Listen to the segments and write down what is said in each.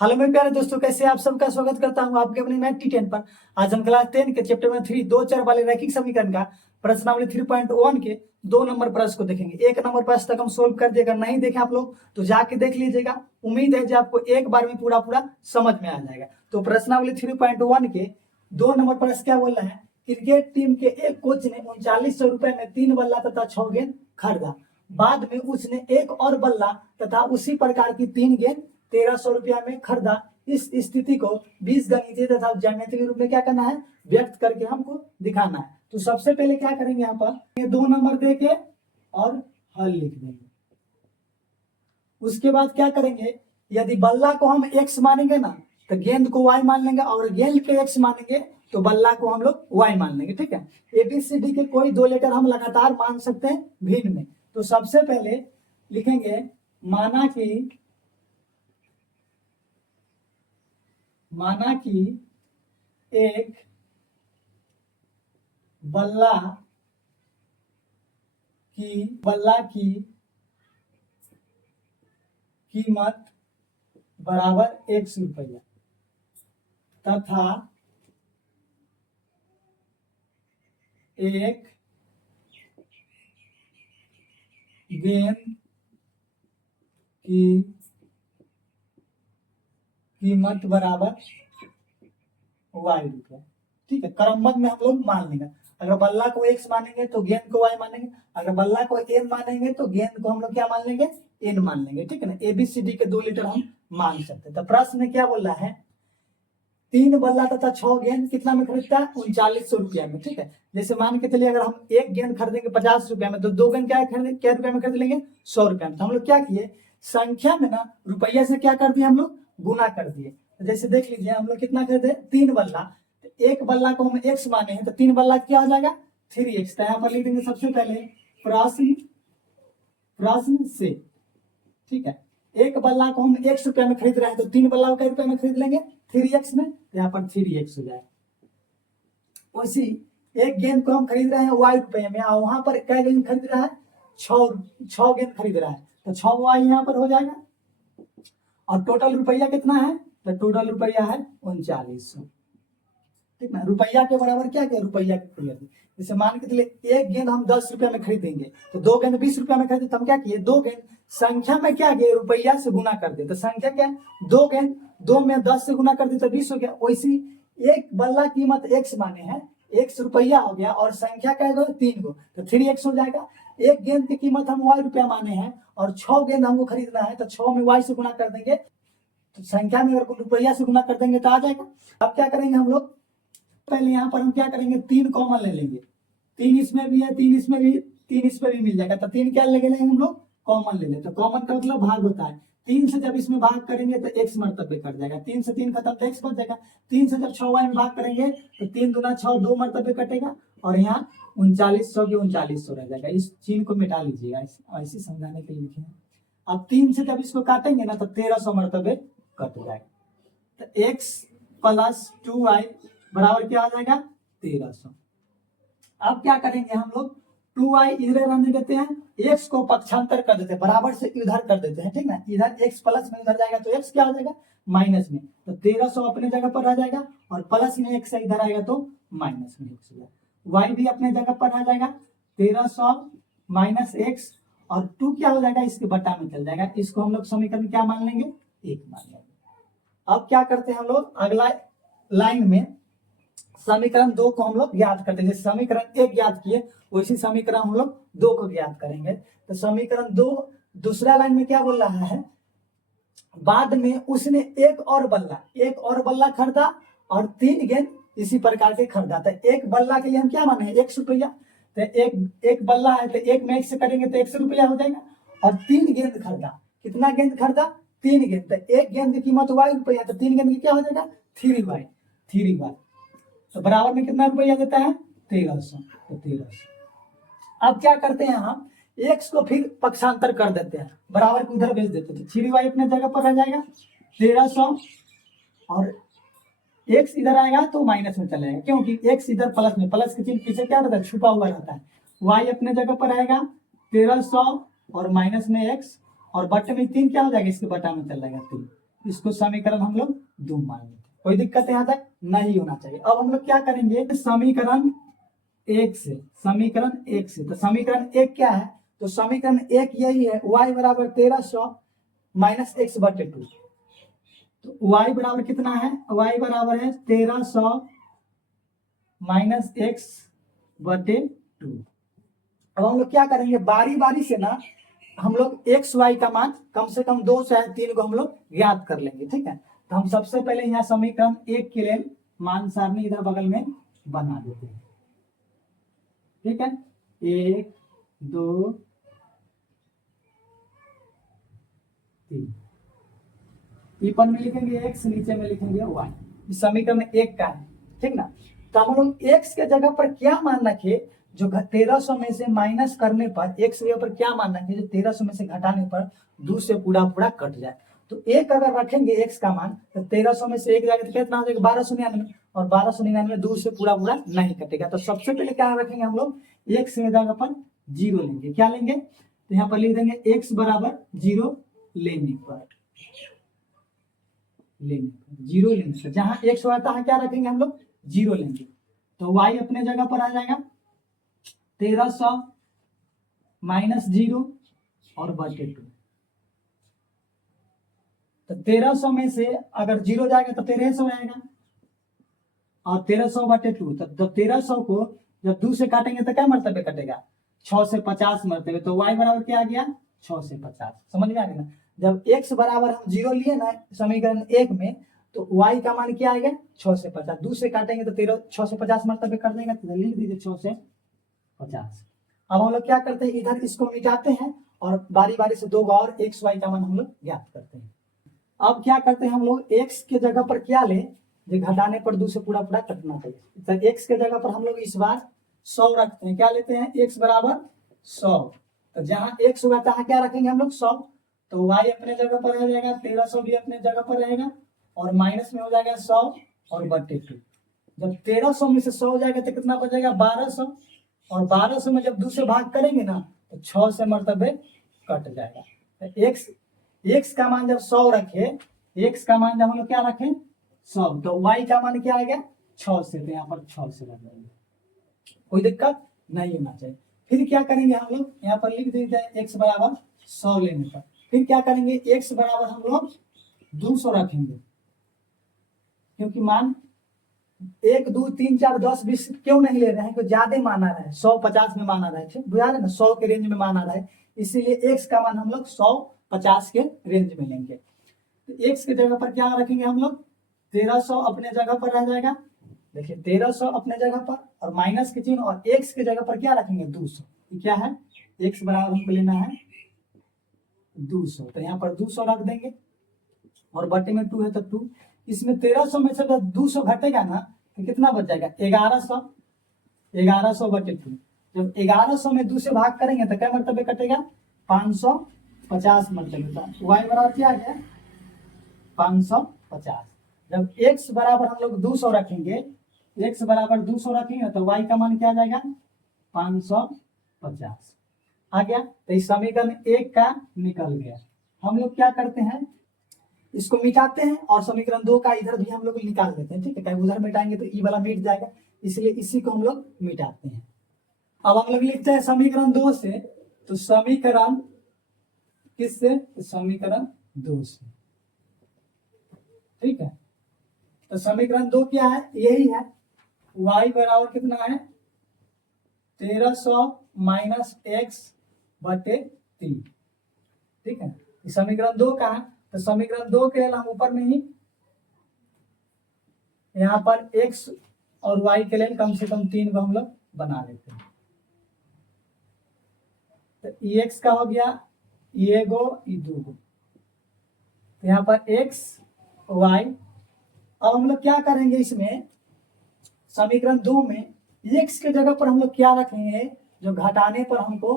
Hello मेरे प्यारे दोस्तों, कैसे आप सबका स्वागत करता हूं आपके अपने मैथ टी10 पर। आज हम क्लास 10 के चैप्टर में 3 दो चर वाले रैखिक समीकरण का प्रश्नावली 3.1 के 2 नंबर प्रश्न को देखेंगे। 1 नंबर प्रश्न तक हम सोल्व कर दिएगा, नहीं देखे आप लोग तो जाके देख लीजिएगा। उम्मीद है कि आपको एक बार में पूरा समझ में आ जाएगा। तो प्रश्नावली 3.1 के 2 नंबर प्रश्न क्या बोल रहा है? क्रिकेट टीम के एक कोच ने 3900 रुपए में 3 बल्ला तथा 6 गेंद खरीदा। बाद में उसने एक और बल्ला तथा उसी प्रकार की 3 गेंद 1300 रुपया में खरीदा। इस स्थिति को बीजगणितीय तथा ज्यामितीय रूप में क्या करना है? व्यक्त करके हमको दिखाना है। तो सबसे पहले क्या करेंगे, यहाँ पर ये 2 नंबर देके और हल लिख देंगे। उसके बाद क्या करेंगे, यदि बल्ला को हम x मानेंगे ना तो गेंद को y मान लेंगे, और गेंद को x मानेंगे तो बल्ला को हम लोग y मान लेंगे। ठीक है, ABCD के कोई 2 लेटर हम लगातार मान सकते हैं भिन्न में। तो सबसे पहले लिखेंगे माना कि एक बल्ला की कीमत बराबर 1 रुपया तथा एक गेंद की कीमत बराबर y रुपया। ठीक है, क्रमबद्ध में हम लोग मान लेंगे। अगर बल्ला को x मानेंगे तो गेंद को y मानेंगे, अगर बल्ला को n मानेंगे तो गेंद को हम लोग क्या मान लेंगे? n मान लेंगे। ठीक है ना, ABCD के 2 लीटर हम मान सकते हैं। तो प्रश्न में क्या बोल रहा है? 3 बल्ला तथा 6 गेंद कितना में खरीदता है? 3900 रुपया में। ठीक है, जैसे मान के चलिए अगर हम एक गेंद खरीदेंगे 50 रुपया में तो 2 गेंद क्या रुपया में खरीद लेंगे? 100 रुपया में। तो हम लोग क्या किए, संख्या में ना रुपया से क्या कर दिए, हम लोग गुना कर दिए। जैसे देख लीजिए हम लोग कितना खरीदे? 3 बल्ला। एक बल्ला को हम x माने हैं तो 3 बल्ला क्या हो जाएगा? 3x। तो यहाँ पर लिख देंगे सबसे पहले प्रश्न से। ठीक है, एक बल्ला को हम x रुपया में खरीद रहे हैं तो 3 बल्ला को क्या रुपया में खरीद लेंगे? 3x में। तो यहाँ पर 3x हो जाएगा। उसी एक गेंद को हम खरीद रहे हैं y रुपये में, और वहां पर क्या गेंद खरीद रहा है? 6 गेंद खरीद रहा है तो 6y यहाँ पर हो जाएगा। और टोटल रुपया कितना है? तो टोटल रुपया है 3900। ठीक ना, रुपया के बराबर क्या है? रुपया के बराबर। जैसे मान के चलिए एक गेंद हम 10 रुपया में खरीदेंगे तो 2 गेंद 20 रुपया में खरीदे तो हम क्या किए? 2 गेंद संख्या में क्या किए? रुपया से गुना कर दे। तो संख्या क्या है? 2 गेंद 2 में 10 से गुना कर दे तो 20 हो गया। वैसी एक बल्ला कीमत x माने हैं, x रुपया हो गया, और संख्या क्या है? 3 गो, तो 3x हो जाएगा। एक गेंद की कीमत हम y रुपया माने हैं और 6 गेंद हमको खरीदना है तो 6 में y से गुना कर देंगे, तो संख्या में अगर रुपया से गुना कर देंगे तो आ जाएगा। अब क्या करेंगे हम लोग, पहले यहाँ पर हम क्या करेंगे? 3 कॉमन ले लेंगे। 3 इसमें भी है, 3 इसमें भी, 3 इसमें भी मिल जाएगा। तो 3 क्या लेंगे हम लोग? कॉमन ले लेते। तो कॉमन का मतलब भाग होता है। 3 से जब इसमें भाग करेंगे तो x मर्तबे कट जाएगा। 3 से 3 खत्म तो x बच जाएगा। 3 से जब 6y में भाग करेंगे तो 3 दूना 6, 2 मर्तबे कटेगा, और यहाँ 3900 की 3900 रह जाएगा। इस चिन्ह को मिटा लीजिएगा, ऐसे समझाने के लिए लिखे हैं। अब 3 से जब इसको काटेंगे ना तो 1300 मर्तबे कट जाएगा। तो x प्लस 2y बराबर क्या आ जाएगा? 1300। अब क्या करेंगे हम लोग? 2y इधर रहने देते हैं, x को पक्षांतर कर देते हैं, बराबर से इधर कर देते हैं। ठीक ना, इधर x प्लस में इधर जाएगा तो x क्या हो जाएगा? माइनस में। तो 1300 अपने जगह पर रह जाएगा, और प्लस में x इधर आएगा तो माइनस में x हो जाएगा। y भी अपने जगह पर रह जाएगा, 1300 माइनस x, और 2 क्या हो जाएगा? इसके बटा में चल जाएगा। इसको हम लोग समीकरण क्या मान लेंगे? 1 मान लेंगे। अब क्या करते हैं हम लोग? अगला लाइन में समीकरण 2 को हम लोग ज्ञात करते हैं। जैसे समीकरण 1 ज्ञात किए वैसी समीकरण हम लोग 2 को ज्ञात करेंगे। तो समीकरण 2 दूसरा लाइन में क्या बोल रहा है? बाद में उसने एक और बल्ला खरीदा और 3 गेंद इसी प्रकार के खरीदा। तो एक बल्ला के लिए हम क्या माने? 1 रुपया। तो एक बल्ला है तो 1 में 1 से करेंगे तो 1 रुपया हो जाएगा। और 3 गेंद खरीदा। कितना गेंद खरीदा? 3 गेंद। तो एक गेंद की कीमत y रुपया, तो 3 गेंद की क्या हो जाएगा? 3y। तो बराबर में कितना रुपया देता है? 1300। तो 1300। अब क्या करते हैं हम? x को फिर पक्षांतर कर देते हैं, बराबर को उधर भेज देते हैं। तो 3y अपने जगह पर रह जाएगा 1300, और x इधर आएगा तो माइनस में चला जाएगा, क्योंकि x इधर प्लस में, प्लस के चिन्ह पीछे क्या रहता है? छुपा हुआ रहता है। y अपने जगह पर आएगा 1300 और माइनस में x, और बटे में 3 क्या हो जाएगा? इसके बटा में चल जाएगा 3। इसको समीकरण हम लोग 2 मान लेते हैं। कोई दिक्कत यहाँ तक नहीं होना चाहिए। अब हम लोग क्या करेंगे, समीकरण 1 से, समीकरण 1 से, तो समीकरण 1 क्या है, तो समीकरण 1 यही है, y बराबर 1300 माइनस एक्स बटे 2। तो y बराबर कितना है, y बराबर है 1300 माइनस एक्स बटे 2। अब हम लोग क्या करेंगे, बारी बारी से ना हम लोग एक्स वाई का मान कम से कम 2 चाहे 3 को हम लोग ज्ञात कर लेंगे, ठीक है। तो हम सबसे पहले यहाँ समीकरण 1 के लिए मान सारणी इधर बगल में बना देते हैं, ठीक है। 1 2 3, ऊपर में लिखेंगे x, नीचे में लिखेंगे y। इस समीकरण 1 का है, ठीक ना। तो हम लोग x के जगह पर क्या मान रखे, जो 1300 में से माइनस करने पर x के जगह पर क्या मान रखे, जो 1300 में से घटाने पर 2 से पूरा पूरा कट जाए। तो 1 अगर रखेंगे x का मान, तो 1300 में से 1 जाएगा तो कितना हो जाएगा 1299, और 1299 2 से पूरा पूरा नहीं कटेगा। तो सबसे पहले क्या रखेंगे हम लोग, x के जगह पर 0 लेंगे। क्या लेंगे, तो यहाँ पर लिख देंगे x बराबर 0 लेने पर, 0 लेने पर जहां x होता है क्या रखेंगे हम लोग, 0 लेंगे। तो y अपने जगह पर आ जाएगा 1300 माइनस 0 और बटे 2। तो 1300 में से अगर 0 जाएगा तो 1300 आएगा, और 1300 बटे 2, तो 1300 को जब 2 से काटेंगे तो क्या मरतबे कटेगा, 6 से 50 मरतबे। तो y बराबर क्या आ गया, 6 से 50। समझ में आ गया ना। जब x बराबर हम 0 लिए ना समीकरण 1 में, तो y का मान क्या आएगा, 6 से 50। 2 से काटेंगे तो 6 से 50 मरतबे कर देगा, तो लिख दीजिए 6 से 50। अब हम लोग क्या करते हैं, इधर इसको मिटाते हैं और बारी बारी से 2 और x y का मान हम लोग ज्ञात करते हैं। अब क्या करते हैं हम लोग, x के जगह पर क्या ले, जो घटाने पर 2 से पूरा पूरा कटना चाहिए। तो x के जगह पर हम लोग इस बार 100 रखते हैं। क्या लेते हैं, x बराबर 100। तो जहां x होता है क्या रखेंगे हम लोग 100, तो y अपने जगह पर रह जाएगा, 1300 भी अपने जगह पर रहेगा, और माइनस में हो जाएगा 100 और बटे 2। जब 1300 में से 100 हो जाएगा तो कितना बचेगा 1200, और 1200 में जब 2 से भाग करेंगे ना तो 6 से मरतबे कट जाएगा। तो x का मान जब 100 रखे, x का मान जब हम लोग क्या रखें 100, तो y का मान क्या आएगा 6 से, तो यहाँ पर 6 से बन जाएगा। कोई दिक्कत नहीं होना चाहिए। फिर क्या करेंगे हम लोग, यहाँ पर लिख दीजिए x बराबर 100 लेने पर। फिर क्या करेंगे, x बराबर हम लोग 200 रखेंगे, क्योंकि मान 1 2 3 4 10 20 क्यों नहीं ले रहे हैं, क्योंकि ज्यादा माना रहा है, 150 में माना रहा है, ठीक बुझा रहे ना, 100 के रेंज में माना रहा है, इसीलिए x का मान हम लोग 150 के रेंज में लेंगे। तो x की जगह पर क्या रखेंगे हम लोग, 1300 अपने जगह पर रह जाएगा। देखिए 1300 अपने जगह पर, और माइनस के चिन्ह, और x की जगह पर क्या रखेंगे 200। क्या है, x बराबर हमको लेना है 200, तो यहाँ पर 200 रख देंगे, और बटे में 2 है तो 2। इसमें 1300 में से जब 200 घटेगा ना तो कितना बच जाएगा 1100, 1100 बटे 2। जब 1100 में 2 से भाग करेंगे तो क्या मरतबे कटेगा 550 मरतबे। y बराबर क्या आ गया 550। जब x बराबर हम लोग 200 रखेंगे, x बराबर 200 रखेंगे तो y का मान क्या आ जाएगा 550 आ गया। तो इस समीकरण 1 का निकल गया। हम लोग क्या करते हैं, इसको मिटाते हैं, और समीकरण 2 का इधर भी हम लोग निकाल देते हैं, ठीक है। कहीं उधर मिटाएंगे तो ई वाला मिट जाएगा, इसलिए इसी को हम लोग मिटाते हैं। अब हम लोग लिखते हैं समीकरण 2 से, तो समीकरण किससे, समीकरण 2 से, ठीक है। तो समीकरण 2 क्या है, यही है, y बराबर कितना है 1300 माइनस एक्स बटे 3, ठीक है। समीकरण 2 का है, तो समीकरण 2 के लिए हम ऊपर में ही यहाँ पर x और y के लिए कम से कम 3 को हम लोग बना लेते हैं। तो x का हो गया ये गो ये 2 गो, तो यहाँ पर x y। अब हम लोग क्या करेंगे, इसमें समीकरण 2 में x के जगह पर हम लोग क्या रखेंगे, जो घटाने पर हमको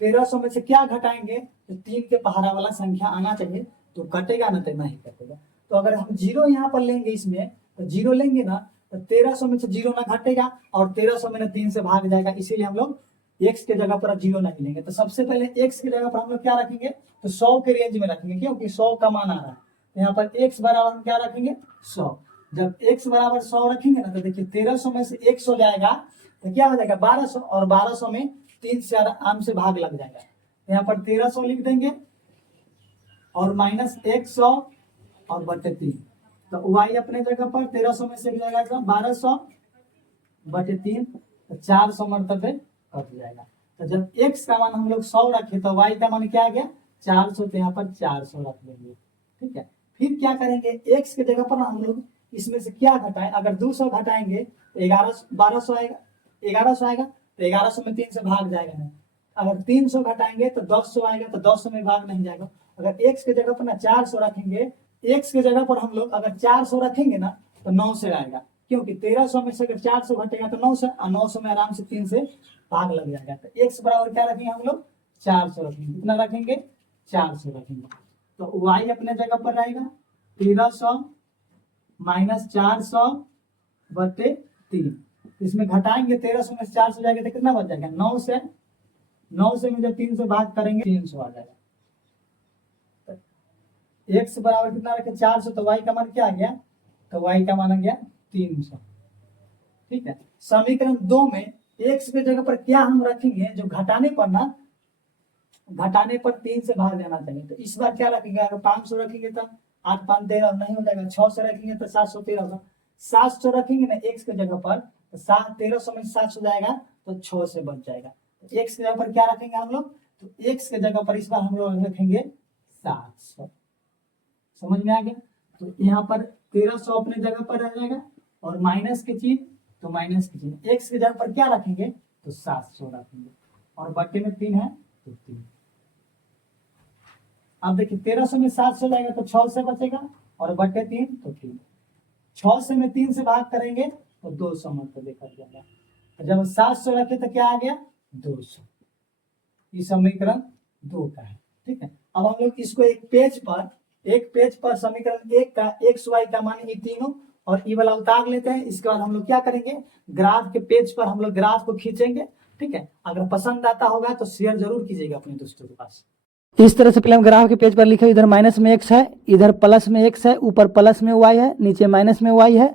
1300 में से क्या घटाएंगे, तो 3 के पहाड़ा वाला संख्या आना चाहिए, तो कटेगा ना, तो नहीं कटेगा। तो अगर हम 0 यहाँ पर लेंगे, इसमें तो 0 लेंगे ना, तो 1300 में से 0 ना घटेगा, और 1300 में ना 3 से भाग जाएगा, इसीलिए हम लोग x के जगह पर 0 नहीं लेंगे। तो सबसे पहले x की जगह पर हम लोग क्या रखेंगे, तो 100 के रेंज में रखेंगे, क्योंकि 100 का मान आ रहा है। यहाँ पर x बराबर हम क्या रखेंगे 100। जब x बराबर 100 रखेंगे ना तो देखिए 1300 में से 100 जाएगा तो क्या हो जाएगा 1200, और 1200 में 3 से आराम से भाग लग जाएगा। यहाँ पर 1300 लिख देंगे और माइनस 100 और बटे 3, तो y अपने जगह पर 1300 में से जाएगा 1200 बटे 3, तो 400 मरतबे कट जाएगा। तो जब x का मान हम लोग 100 रखे तो y का मान क्या आ गया 400, तो यहाँ पर 400 रख देंगे। ठीक है, फिर क्या करेंगे x के जगह पर हम लोग इसमें से क्या घटाएं, अगर 200 घटाएंगे तो 1200 आएगा, 1100 आएगा, तो 1100 में 3 से भाग जाएगा नहीं। अगर 300 घटाएंगे तो 1000 आएगा, तो 1000 में भाग नहीं जाएगा। अगर x के जगह पर ना 400 रखेंगे, x के जगह पर हम लोग अगर 400 रखेंगे ना तो 9 से आएगा, क्योंकि 1300 में से अगर 400 घटेगा तो 9 से, और 900 में आराम से 3 से भाग लग जाएगा। तो x बराबर क्या रखेंगे हम लोग 400 रखेंगे। कितना रखेंगे 400 रखेंगे। तो y अपने जगह पर रहेगा 1300 माइनस 400 बटे 3। इसमें घटाएंगे 1300 में से 400 जाएगा तो कितना बच जाएगा 9 से में जब 3 से भाग करेंगे 300 आ जाएगा। तो x बराबर कितना रखे 400, तो y का मान क्या आ गया, तो y का मान आ गया 300। ठीक है, समीकरण 2 में x के जगह पर क्या हम रखेंगे, जो घटाने पर 3 से भाग जाना चाहिए। तो इस बार क्या रखेंगे, अगर 500 रखेंगे तो 8 5 13 नहीं हो जाएगा, 600 रखेंगे तो 713 होगा। 700 रखेंगे ना x के जगह पर तो 1300 में 700 जाएगा तो 6 से बच जाएगा। तो x के जगह पर क्या रखेंगे हम लोग, तो x के जगह पर इस बार हम लोग रखेंगे 700। समझ में आ गया। तो यहाँ पर 1300 अपने जगह पर रह जाएगा, और माइनस की चीज तो माइनस की चीज, x के जगह पर क्या रखेंगे तो 700 रखेंगे, और बटे में 3 है तो 3। अब देखिए 1300 में 700 जाएगा तो 6 से बचेगा, और बटे 3 तो 3। 6 से में 3 से भाग करेंगे तो 200 मरतबे कट जाएगा। तो जब 700 रखे तो क्या आ गया 200। ये समीकरण 2 का है। ठीक है, अब हम लोग इसको एक पेज पर समीकरण 1 का x y का मान ये तीनों और ये वाला उतार लेते हैं। इसके बाद हम लोग क्या करेंगे, ग्राफ के पेज पर हम लोग ग्राफ को खींचेंगे। ठीक है, अगर पसंद आता होगा तो शेयर जरूर कीजिएगा अपने दोस्तों के पास। इस तरह से पहले हम ग्राफ के पेज पर लिखे, इधर माइनस में x है, इधर प्लस में x है, ऊपर प्लस में y है, नीचे माइनस में y है,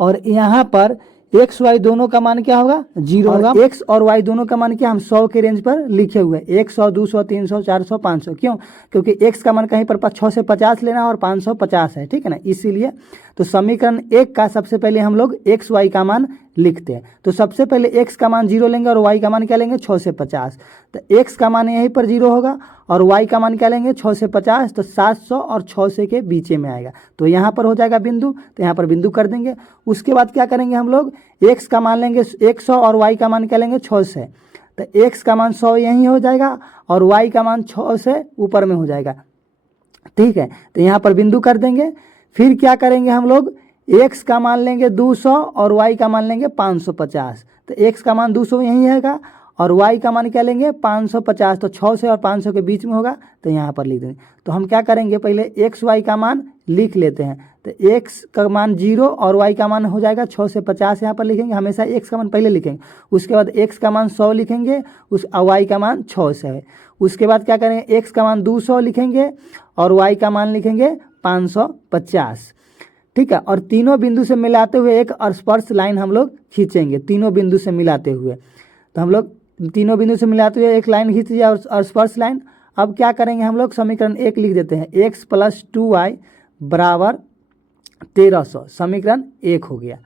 और यहाँ पर x y दोनों का मान क्या होगा 0 होगा। x और y दोनों का मान क्या हम 100 के रेंज पर लिखे हुए हैं, 100 200 300 400 500। क्यों, क्योंकि x का मान कहीं पर 6 से 50 लेना और 550 है। ठीक है ना, इसीलिए तो समीकरण 1 का सबसे पहले हम लोग x y का मान लिखते हैं। तो सबसे पहले x का मान 0 लेंगे और y का मान क्या लेंगे 6 से 50। तो x का मान यहीं पर 0 होगा और y का मान क्या लेंगे 6 से 50, तो 700 और 6 से के बीच में आएगा। तो यहाँ पर हो जाएगा बिंदु, तो यहाँ पर बिंदु कर देंगे। उसके बाद क्या करेंगे हम लोग, x का मान लेंगे 100 और y का मान क्या लेंगे 6 से। तो x का मान 100 यहीं हो जाएगा और y का मान 6 से ऊपर में हो जाएगा। ठीक है, तो यहाँ पर बिंदु कर देंगे। फिर क्या करेंगे हम लोग, x का मान लेंगे 200 और y का मान लेंगे 550। तो x का मान 200 यहीं रहेगा और y का मान क्या लेंगे 550, तो 6 से और 500 के बीच में होगा, तो यहाँ पर लिख देंगे। तो हम क्या करेंगे, पहले x y का मान लिख लेते हैं। तो x का मान 0 और y का मान हो जाएगा 6 से 50, यहाँ पर लिखेंगे। हमेशा x का मान पहले लिखेंगे, उसके बाद x का मान 100 लिखेंगे, उस y का मान 6 से है। उसके बाद क्या करेंगे, x का मान 200 लिखेंगे और y का मान लिखेंगे 550। ठीक है, और तीनों बिंदु से मिलाते हुए एक स्पर्श लाइन हम लोग खींचेंगे। तीनों बिंदु से मिलाते हुए, तो हम लोग तीनों बिंदु से मिलाते हुए एक लाइन खींच दिया और स्पर्श लाइन। अब क्या करेंगे हम लोग, समीकरण 1 लिख देते हैं, x + 2y बराबर 1300। समीकरण 1 हो गया।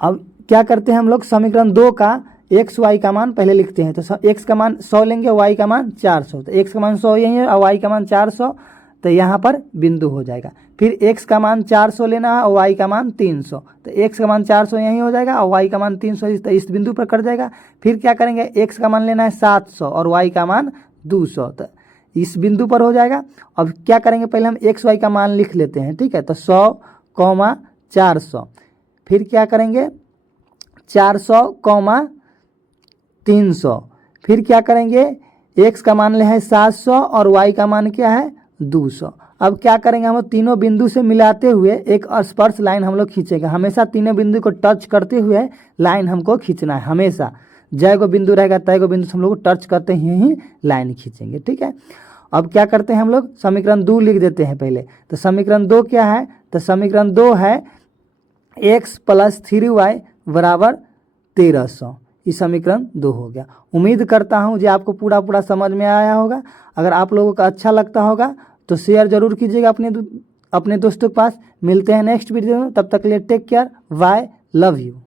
अब क्या करते हैं हम लोग, समीकरण 2 का x y का मान पहले लिखते हैं। तो x का मान 100 लेंगे, y का मान 400। तो x का मान 100 यही है और y का मान 400, तो यहाँ पर बिंदु हो जाएगा। फिर x का मान 400 लेना है और y का मान 300। तो x का मान 400 यहीं हो जाएगा और y का मान 300 इस बिंदु पर कट जाएगा। फिर क्या करेंगे, x का मान लेना है 700 और y का मान 200, तो इस बिंदु पर हो जाएगा। अब क्या करेंगे, पहले हम x y का मान लिख लेते हैं। ठीक है, तो 100, 400। फिर क्या करेंगे 400, 300। फिर क्या करेंगे, x का मान ले है 700 और y का मान क्या है 200। अब क्या करेंगे, हम तीनों बिंदु से मिलाते हुए एक स्पर्श लाइन हम लोग खींचेंगे। हमेशा तीनों बिंदु को टच करते हुए लाइन हमको खींचना है। हमेशा जय गो बिंदु रहेगा तय गो बिंदु से हम लोग टच करते ही लाइन खींचेंगे। ठीक है, अब क्या करते हैं हम लोग, समीकरण 2 लिख देते हैं पहले। तो समीकरण 2 क्या है, तो समीकरण 2 है x + 3y बराबर 1300। ये समीकरण 2 हो गया। उम्मीद करता हूँ कि आपको पूरा समझ में आया होगा। अगर आप लोगों का अच्छा लगता होगा तो शेयर जरूर कीजिएगा अपने दोस्तों के पास। मिलते हैं नेक्स्ट वीडियो में, तब तक के लिए take care, bye, love you.